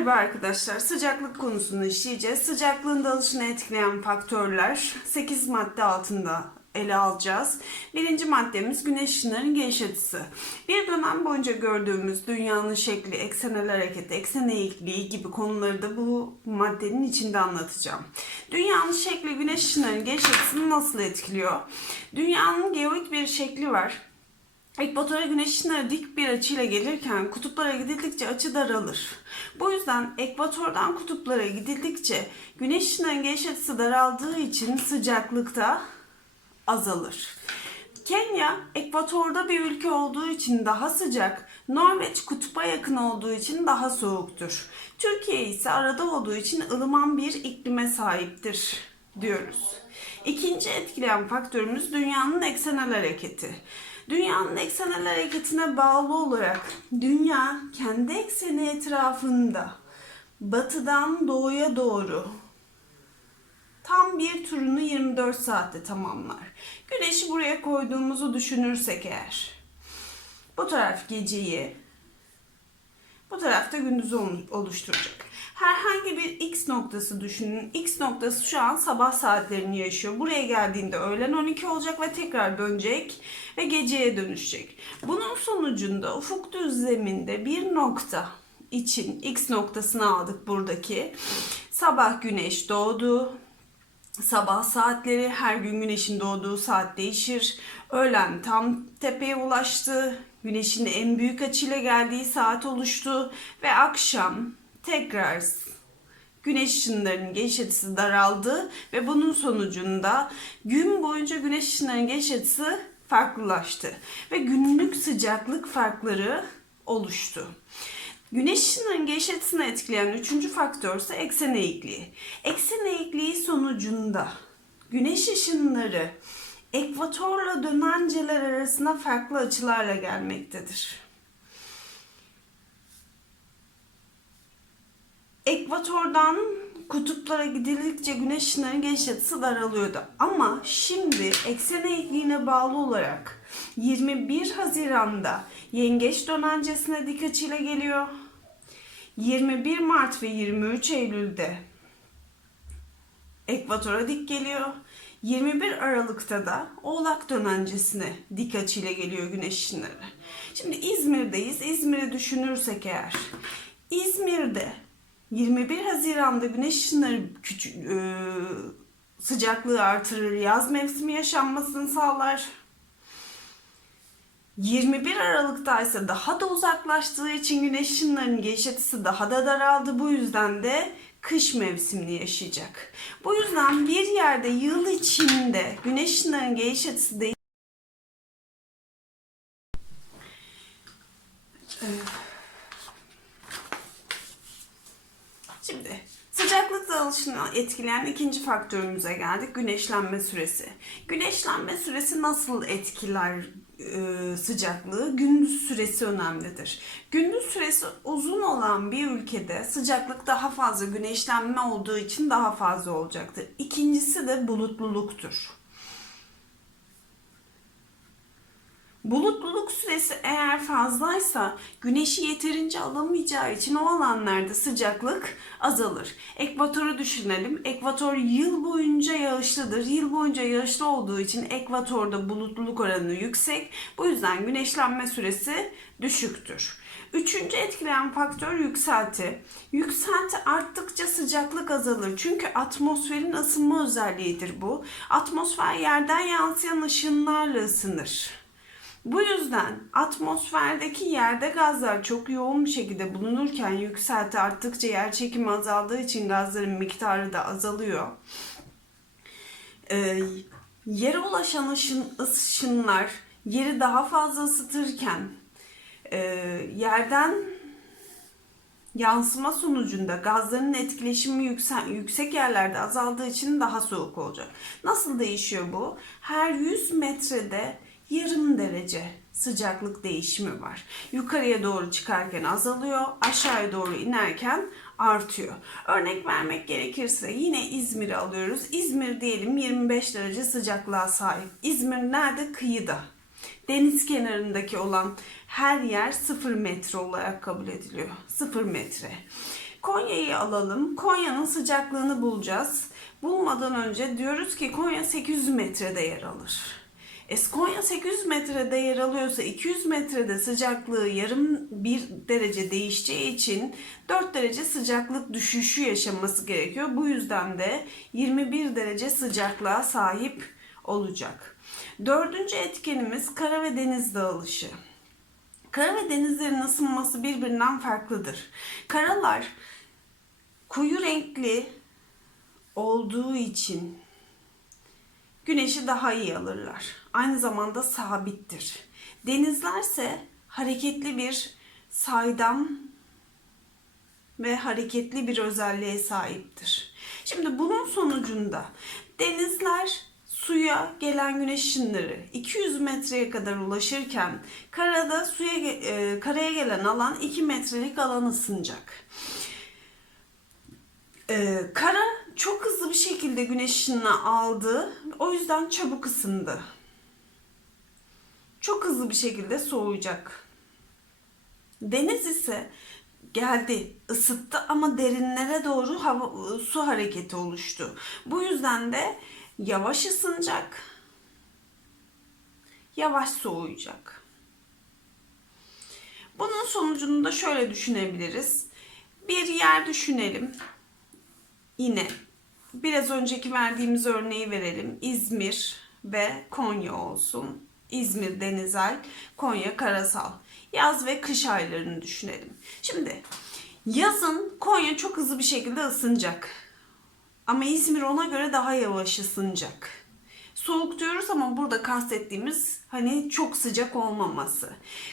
Merhaba arkadaşlar. Sıcaklık konusunu işleyeceğiz. Sıcaklığın dalışını etkileyen faktörler 8 madde altında ele alacağız. Birinci maddemiz güneş ışınlarının geniş açısı. Bir dönem boyunca gördüğümüz dünyanın şekli, eksenel hareketi, eksen eğikliği gibi konuları da bu maddenin içinde anlatacağım. Dünyanın şekli güneş ışınlarının geniş açısını nasıl etkiliyor? Dünyanın geoid bir şekli var. Ekvatora güneş ışınları dik bir açıyla gelirken kutuplara gidildikçe açı daralır. Bu yüzden ekvatordan kutuplara gidildikçe güneş ışınlarının geniş açısı daraldığı için sıcaklıkta azalır. Kenya ekvatorda bir ülke olduğu için daha sıcak, Norveç kutupa yakın olduğu için daha soğuktur. Türkiye ise arada olduğu için ılıman bir iklime sahiptir diyoruz. İkinci etkileyen faktörümüz dünyanın eksenel hareketi. Dünyanın eksenel hareketine bağlı olarak dünya kendi ekseni etrafında batıdan doğuya doğru tam bir turunu 24 saatte tamamlar. Güneşi buraya koyduğumuzu düşünürsek eğer. Bu taraf geceyi, bu tarafta gündüzü oluşturacak. Herhangi bir X noktası düşünün. X noktası şu an sabah saatlerini yaşıyor. Buraya geldiğinde öğlen 12 olacak ve tekrar dönecek ve geceye dönüşecek. Bunun sonucunda ufuk düzleminde bir nokta için X noktasını aldık buradaki. Sabah güneş doğdu, Sabah saatleri her gün güneşin doğduğu saat değişir. Öğlen tam tepeye ulaştı. Güneşin en büyük açıyla geldiği saat oluştu ve akşam tekrar güneş ışınlarının geniş açısı daraldı ve bunun sonucunda gün boyunca güneş ışınlarının geniş açısı farklılaştı ve günlük sıcaklık farkları oluştu. Güneş ışınlarının geniş açısını etkileyen üçüncü faktör ise eksen eğikliği. Eksen eğikliği sonucunda güneş ışınları ekvatorla dönenceler arasında farklı açılarla gelmektedir. Ekvatordan kutuplara gidildikçe güneş ışınlarının geniş açısı daralıyordu. Ama şimdi eksen eğikliğine bağlı olarak 21 Haziran'da yengeç dönencesine dik açıyla geliyor. 21 Mart ve 23 Eylül'de ekvatora dik geliyor. 21 Aralık'ta da Oğlak dönencesine dik açıyla geliyor güneş ışınları. Şimdi İzmir'deyiz. İzmir'i düşünürsek eğer İzmir'de 21 Haziran'da güneş ışınları küçük, e, sıcaklığı artırır, yaz mevsimi yaşanmasını sağlar. 21 Aralık'ta ise daha da uzaklaştığı için güneş ışınlarının geniş açısı daha da daraldı. Bu yüzden de kış mevsimini yaşayacak. Bu yüzden bir yerde yıl içinde güneş ışınlarının geniş açısı değil. Şimdi sıcaklık dağılışını etkileyen ikinci faktörümüze geldik. Güneşlenme süresi. Güneşlenme süresi nasıl etkiler e, sıcaklığı? Gündüz süresi önemlidir. Gündüz süresi uzun olan bir ülkede sıcaklık daha fazla güneşlenme olduğu için daha fazla olacaktır. İkincisi de bulutluluktur. Bulutluluk süresi eğer fazlaysa güneşi yeterince alamayacağı için o alanlarda sıcaklık azalır. Ekvatoru düşünelim. Ekvator yıl boyunca yağışlıdır. Yıl boyunca yağışlı olduğu için ekvatorda bulutluluk oranı yüksek. Bu yüzden güneşlenme süresi düşüktür. Üçüncü etkileyen faktör yükselti. Yükselti arttıkça sıcaklık azalır. Çünkü atmosferin ısınma özelliğidir bu. Atmosfer yerden yansıyan ışınlarla ısınır. Bu yüzden atmosferdeki yerde gazlar çok yoğun bir şekilde bulunurken yükselti arttıkça yer çekimi azaldığı için gazların miktarı da azalıyor. Ee, yere ulaşan ışın, ışınlar yeri daha fazla ısıtırken e, yerden yansıma sonucunda gazların etkileşimi yüksek, yüksek yerlerde azaldığı için daha soğuk olacak. Nasıl değişiyor bu? Her 100 metrede yarım derece sıcaklık değişimi var. Yukarıya doğru çıkarken azalıyor, aşağıya doğru inerken artıyor. Örnek vermek gerekirse yine İzmir'i alıyoruz. İzmir diyelim 25 derece sıcaklığa sahip. İzmir nerede? Kıyıda. Deniz kenarındaki olan her yer 0 metre olarak kabul ediliyor. 0 metre. Konya'yı alalım. Konya'nın sıcaklığını bulacağız. Bulmadan önce diyoruz ki Konya 800 metrede yer alır. E, Konya 800 metrede yer alıyorsa 200 metrede sıcaklığı yarım bir derece değişeceği için 4 derece sıcaklık düşüşü yaşaması gerekiyor. Bu yüzden de 21 derece sıcaklığa sahip olacak. Dördüncü etkenimiz kara ve deniz dağılışı. Kara ve denizlerin ısınması birbirinden farklıdır. Karalar koyu renkli olduğu için güneşi daha iyi alırlar. Aynı zamanda sabittir. Denizlerse hareketli bir saydam ve hareketli bir özelliğe sahiptir. Şimdi bunun sonucunda denizler suya gelen güneş ışınları 200 metreye kadar ulaşırken karada suya e, karaya gelen alan 2 metrelik alan ısınacak. E, kara çok hızlı bir şekilde güneş ışınını aldı. O yüzden çabuk ısındı. Çok hızlı bir şekilde soğuyacak. Deniz ise geldi, ısıttı ama derinlere doğru hava, su hareketi oluştu. Bu yüzden de yavaş ısınacak, yavaş soğuyacak. Bunun sonucunu da şöyle düşünebiliriz. Bir yer düşünelim. Yine biraz önceki verdiğimiz örneği verelim. İzmir ve Konya olsun. İzmir denizel, Konya karasal. Yaz ve kış aylarını düşünelim. Şimdi yazın Konya çok hızlı bir şekilde ısınacak. Ama İzmir ona göre daha yavaş ısınacak. Soğuk diyoruz ama burada kastettiğimiz hani çok sıcak olmaması.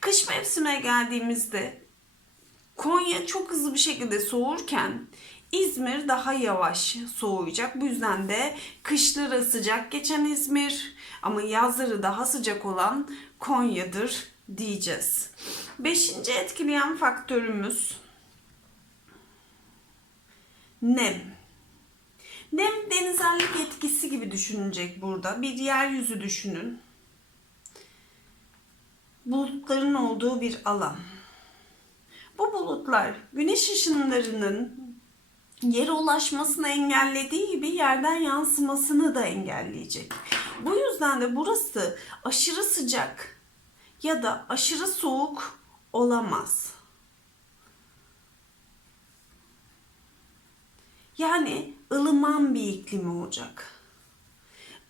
Kış mevsimine geldiğimizde Konya çok hızlı bir şekilde soğurken İzmir daha yavaş soğuyacak. Bu yüzden de kışları sıcak geçen İzmir ama yazları daha sıcak olan Konya'dır diyeceğiz. Beşinci etkileyen faktörümüz nem. Nem denizellik etkisi gibi düşünecek burada. Bir yeryüzü düşünün. Bulutların olduğu bir alan. Bu bulutlar güneş ışınlarının yere ulaşmasını engellediği gibi yerden yansımasını da engelleyecek. Bu yüzden de burası aşırı sıcak ya da aşırı soğuk olamaz. Yani ılıman bir iklim olacak.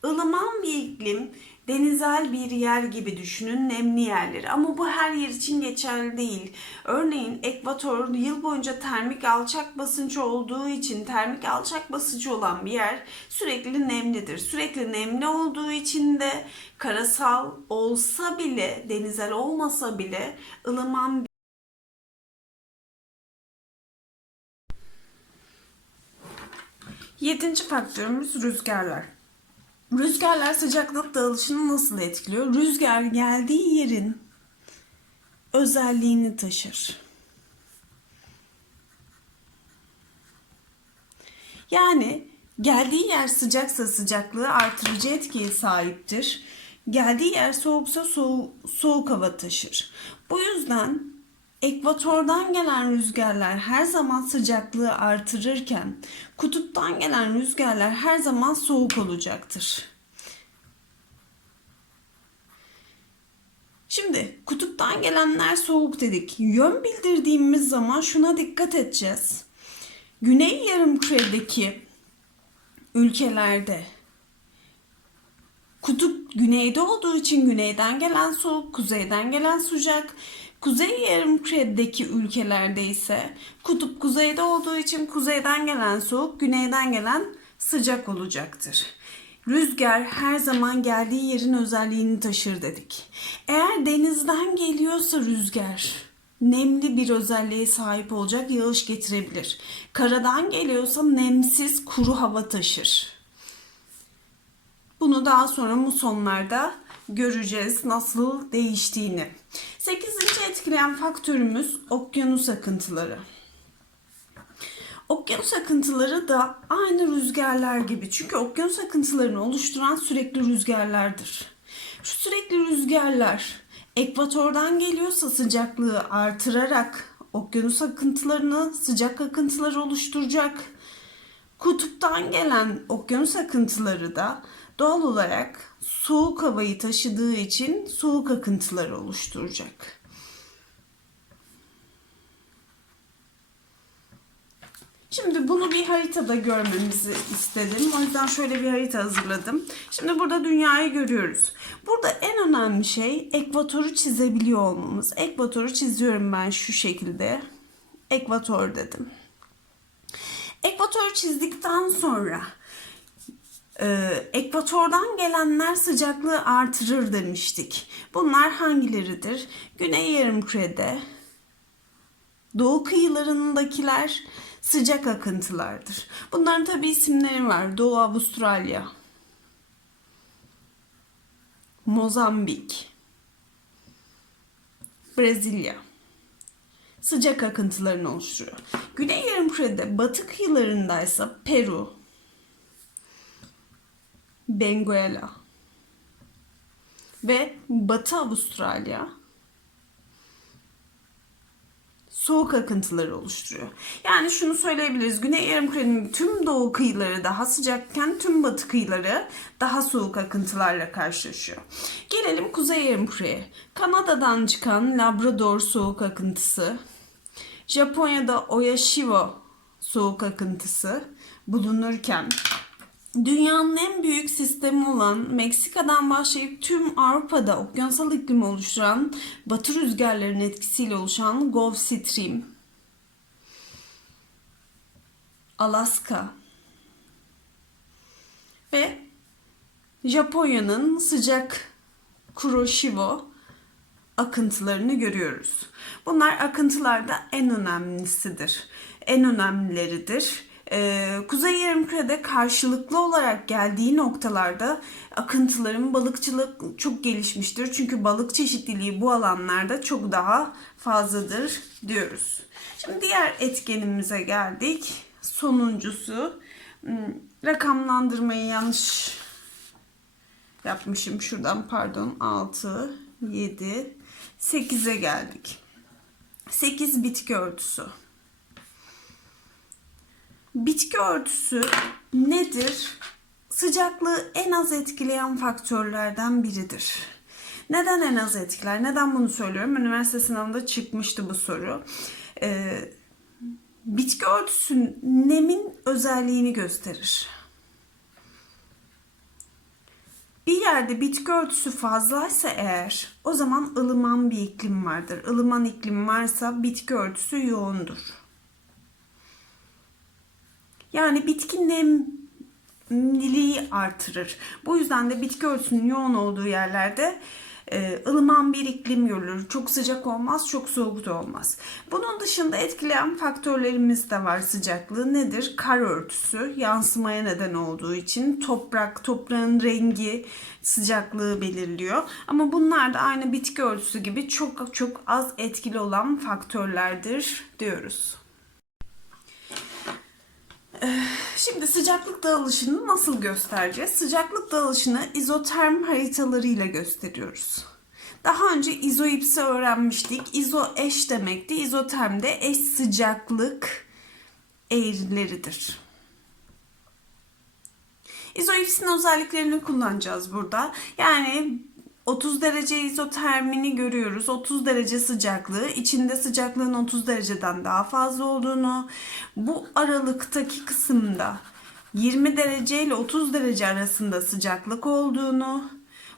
Ilıman bir iklim denizel bir yer gibi düşünün nemli yerleri ama bu her yer için geçerli değil. Örneğin ekvator yıl boyunca termik alçak basınç olduğu için termik alçak basıncı olan bir yer sürekli nemlidir. Sürekli nemli olduğu için de karasal olsa bile denizel olmasa bile ılıman bir Yedinci faktörümüz rüzgarlar. Rüzgarlar sıcaklık dağılışını nasıl etkiliyor? Rüzgar geldiği yerin özelliğini taşır. Yani geldiği yer sıcaksa sıcaklığı artırıcı etkiye sahiptir. Geldiği yer soğuksa soğuk, soğuk hava taşır. Bu yüzden ekvatordan gelen rüzgarlar her zaman sıcaklığı artırırken kutuptan gelen rüzgarlar her zaman soğuk olacaktır. Şimdi kutuptan gelenler soğuk dedik. Yön bildirdiğimiz zaman şuna dikkat edeceğiz. Güney yarımküredeki ülkelerde kutup güneyde olduğu için güneyden gelen soğuk, kuzeyden gelen sıcak. Kuzey yarımküredeki ülkelerde ise kutup kuzeyde olduğu için kuzeyden gelen soğuk, güneyden gelen sıcak olacaktır. Rüzgar her zaman geldiği yerin özelliğini taşır dedik. Eğer denizden geliyorsa rüzgar nemli bir özelliğe sahip olacak, yağış getirebilir. Karadan geliyorsa nemsiz, kuru hava taşır. Bunu daha sonra musonlarda göreceğiz nasıl değiştiğini. Sekizinci etkileyen faktörümüz okyanus akıntıları. Okyanus akıntıları da aynı rüzgarlar gibi. Çünkü okyanus akıntılarını oluşturan sürekli rüzgarlardır. Şu sürekli rüzgarlar ekvatordan geliyorsa sıcaklığı artırarak okyanus akıntılarını, sıcak akıntıları oluşturacak. Kutuptan gelen okyanus akıntıları da doğal olarak soğuk havayı taşıdığı için soğuk akıntıları oluşturacak. Şimdi bunu bir haritada görmemizi istedim. O yüzden şöyle bir harita hazırladım. Şimdi burada dünyayı görüyoruz. Burada en önemli şey ekvatoru çizebiliyor olmamız. Ekvatoru çiziyorum ben şu şekilde. Ekvator dedim. Ekvatoru çizdikten sonra e, ekvatordan gelenler sıcaklığı artırır demiştik. Bunlar hangileridir? Güney yarımkürede, doğu kıyılarındakiler sıcak akıntılardır. Bunların tabi isimleri var. Doğu Avustralya, Mozambik, Brezilya sıcak akıntılarını oluşturuyor. Güney yarımkürede batı kıyılarındaysa Peru, Benguela ve Batı Avustralya soğuk akıntıları oluşturuyor. Yani şunu söyleyebiliriz. Güney yarımkürenin tüm doğu kıyıları daha sıcakken tüm batı kıyıları daha soğuk akıntılarla karşılaşıyor. Gelelim kuzey yarımküreye. Kanada'dan çıkan Labrador soğuk akıntısı, Japonya'da Oyashiwo soğuk akıntısı bulunurken Dünyanın en büyük sistemi olan Meksika'dan başlayıp tüm Avrupa'da okyanusal iklimi oluşturan batı rüzgarlarının etkisiyle oluşan Gulf Stream, Alaska ve Japonya'nın sıcak Kuroshio akıntılarını görüyoruz. Bunlar akıntılarda en önemlisidir. En önemlileridir. Ee, Kuzey Yarımküre'de karşılıklı olarak geldiği noktalarda akıntıların balıkçılık çok gelişmiştir. Çünkü balık çeşitliliği bu alanlarda çok daha fazladır diyoruz. Şimdi diğer etkenimize geldik. Sonuncusu hmm, rakamlandırmayı yanlış yapmışım. Şuradan pardon 6, 7, 8'e geldik. 8 bitki örtüsü. Bitki örtüsü nedir? Sıcaklığı en az etkileyen faktörlerden biridir. Neden en az etkiler? Neden bunu söylüyorum? Üniversite sınavında çıkmıştı bu soru. Ee, bitki örtüsü nemin özelliğini gösterir. Bir yerde bitki örtüsü fazlaysa eğer o zaman ılıman bir iklim vardır. Ilıman iklim varsa bitki örtüsü yoğundur. Yani bitki nemliliği artırır. Bu yüzden de bitki örtüsünün yoğun olduğu yerlerde e, ılıman bir iklim görülür. Çok sıcak olmaz, çok soğuk da olmaz. Bunun dışında etkileyen faktörlerimiz de var sıcaklığı. Nedir? Kar örtüsü yansımaya neden olduğu için toprak, toprağın rengi sıcaklığı belirliyor. Ama bunlar da aynı bitki örtüsü gibi çok çok az etkili olan faktörlerdir diyoruz. Şimdi sıcaklık dağılışını nasıl göstereceğiz? Sıcaklık dağılışını izoterm haritalarıyla gösteriyoruz. Daha önce izoipsi öğrenmiştik. İzo eş demekti. İzoterm de eş sıcaklık eğrileridir. İzoipsin özelliklerini kullanacağız burada. Yani 30 derece izotermini görüyoruz. 30 derece sıcaklığı, içinde sıcaklığın 30 dereceden daha fazla olduğunu, bu aralıktaki kısımda 20 derece ile 30 derece arasında sıcaklık olduğunu,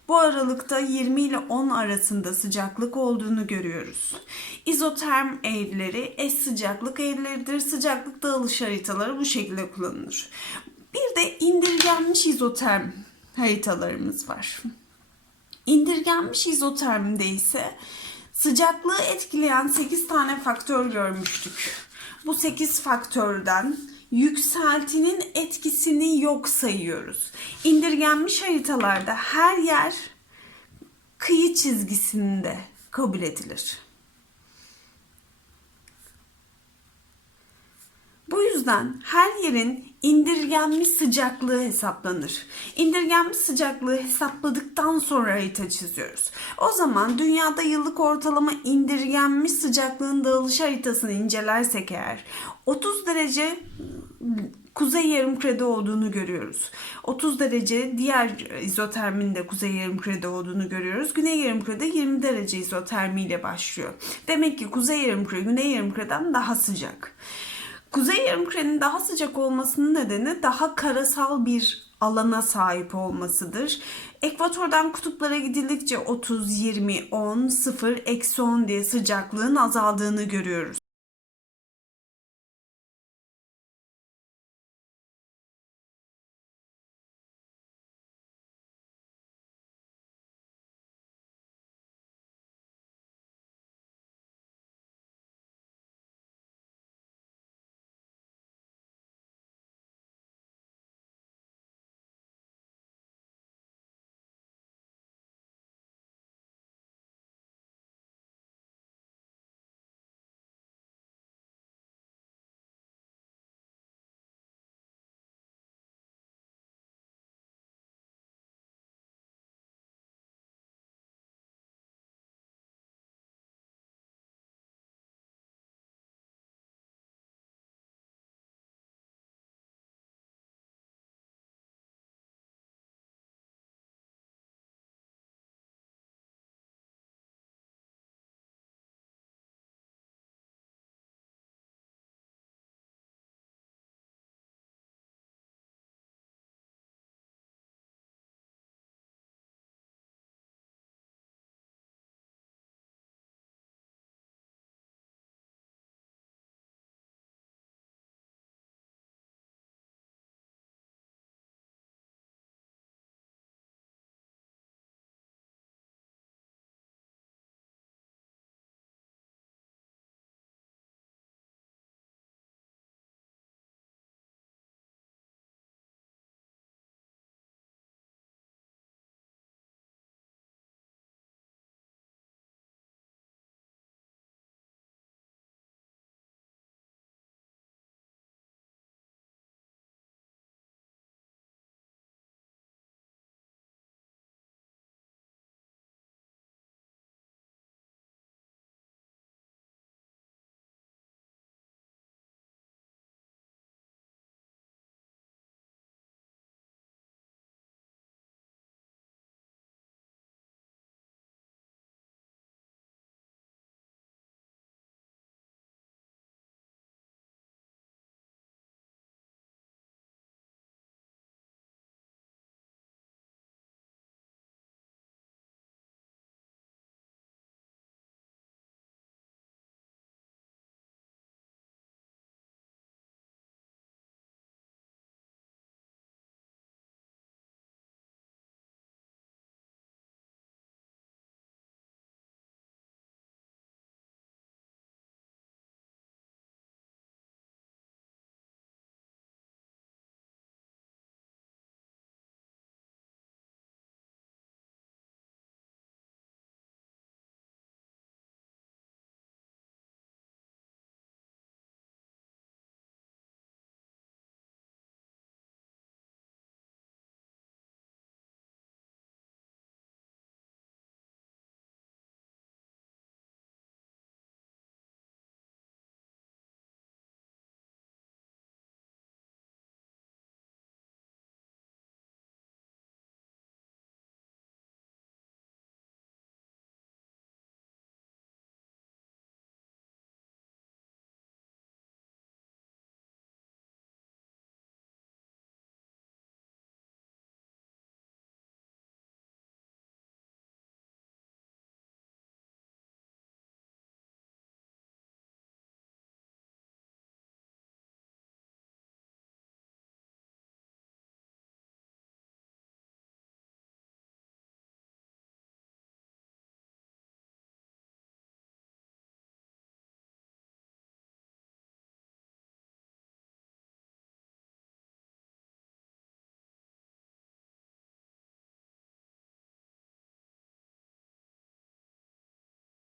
bu aralıkta 20 ile 10 arasında sıcaklık olduğunu görüyoruz. İzoterm eğrileri eş sıcaklık eğrileridir. Sıcaklık dağılış haritaları bu şekilde kullanılır. Bir de indirgenmiş izoterm haritalarımız var. İndirgenmiş izotermde ise sıcaklığı etkileyen 8 tane faktör görmüştük. Bu 8 faktörden yükseltinin etkisini yok sayıyoruz. İndirgenmiş haritalarda her yer kıyı çizgisinde kabul edilir. Bu yüzden yüzden her yerin indirgenmiş sıcaklığı hesaplanır. İndirgenmiş sıcaklığı hesapladıktan sonra harita çiziyoruz. O zaman dünyada yıllık ortalama indirgenmiş sıcaklığın dağılış haritasını incelersek eğer 30 derece kuzey yarımkürede olduğunu görüyoruz. 30 derece diğer izotermin de kuzey yarımkürede olduğunu görüyoruz. Güney yarımkürede 20 derece izotermi ile başlıyor. Demek ki kuzey yarımküre güney yarımküreden daha sıcak. Kuzey yarımkürenin daha sıcak olmasının nedeni daha karasal bir alana sahip olmasıdır. Ekvatordan kutuplara gidildikçe 30, 20, 10, 0, eksi 10 diye sıcaklığın azaldığını görüyoruz.